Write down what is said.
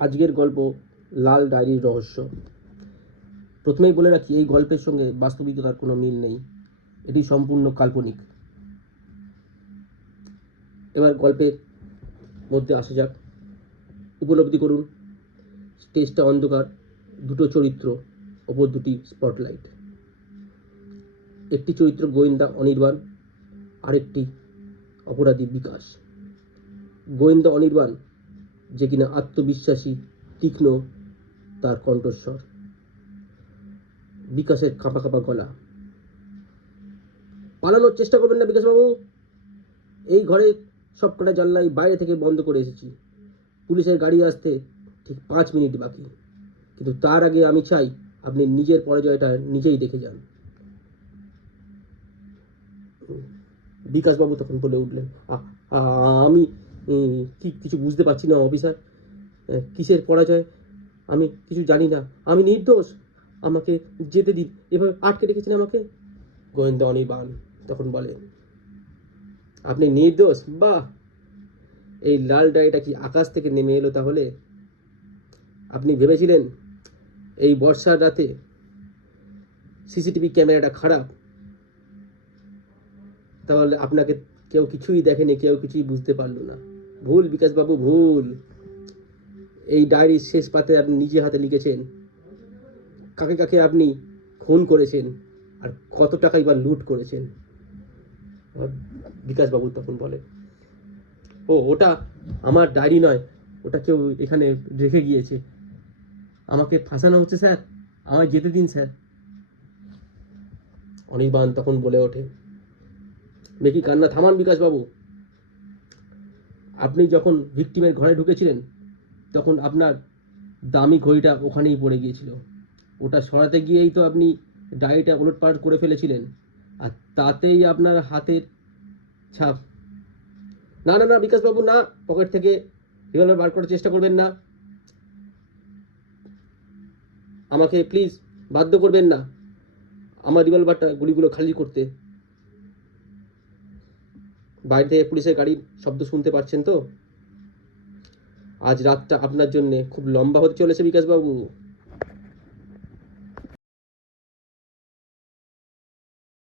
আজকের গল্প লাল ডায়েরির রহস্য। প্রথমেই বলে রাখি, এই গল্পের সঙ্গে বাস্তবিকতার কোনো মিল নেই, এটি সম্পূর্ণ কাল্পনিক। এবার গল্পের মধ্যে আসা যাক। উপলব্ধি করুন, স্টেজটা অন্ধকার, দুটো চরিত্র, ওপর দুটি স্পটলাইট। একটি চরিত্র গোয়েন্দা অনির্বাণ, আরেকটি অপরাধী বিকাশ। গোয়েন্দা অনির্বাণ, যে কিনা আত্মবিশ্বাসী, তীক্ষ্ণ তার কণ্ঠস্বর। বিকাশের কাঁপা কাঁপা গলা। পালানোর চেষ্টা করবেন না বিকাশবাবু, এই ঘরে সবকটা জানলাই বাইরে থেকে বন্ধ করে এসেছি। পুলিশের গাড়ি আসতে ঠিক 5 মিনিট বাকি, কিন্তু তার আগে আমি চাই আপনি নিজের পরাজয়টা নিজেই দেখে যান। বিকাশবাবু তখন বলে উঠলেন, আমি কিছু বুঝতে পারছি না অফিসার, কিসের পরাজয়? আমি কিছু জানি না, আমি নির্দোষ, আমাকে যেতে দিন, এভাবে আটকে রেখেছেন আমাকে। গোয়েন্দা অনির্বাণ তখন বলে, আপনি নির্দোষ? বাহ, এই লাল ডায়েরিটা কি আকাশ থেকে নেমে এলো তাহলে? আপনি ভেবেছিলেন এই বর্ষার রাতে সিসিটিভি ক্যামেরাটা খারাপ, তাহলে আপনাকে কেউ কিছুই দেখেনি, কেউ কিছুই বুঝতে পারলো না। ভুল বিকাশবাবু, ভুল। এই ডায়েরির শেষ পাতে আপনি নিজে হাতে লিখেছেন কাকে কাকে আপনি খুন করেছেন আর কত টাকাই বা লুট করেছেন। বিকাশবাবু তখন বলে, ওটা আমার ডায়েরি নয়, ওটা কেউ এখানে রেখে গিয়েছে, আমাকে ফাঁসানো হচ্ছে স্যার, আমায় যেতে দিন স্যার। অনির্বাণ তখন বলে ওঠে, বেকি কান্না থামান বিকাশবাবু, আপনি যখন ভিকটিমের ঘরে ঢুকেছিলেন তখন আপনার দামি ঘড়িটা ওখানেই পড়ে গিয়েছিল, ওটা সরাতে গিয়েই তো আপনি ডায়েরিটা ওলটপালট করে ফেলেছিলেন, আর তাতেই আপনার হাতের ছাপ। না না না বিকাশবাবু, না, পকেট থেকে রিভলভার বার করার চেষ্টা করবেন না, আমাকে প্লিজ বাধ্য করবেন না আমার রিভলভারটা গুলিগুলো খালি করতে। বাইরে থেকে পুলিশের গাড়ির শব্দ শুনতে পাচ্ছেন তো? আজ রাতটা আপনার জন্য খুব লম্বা হতে চলেছে বিকাশবাবু।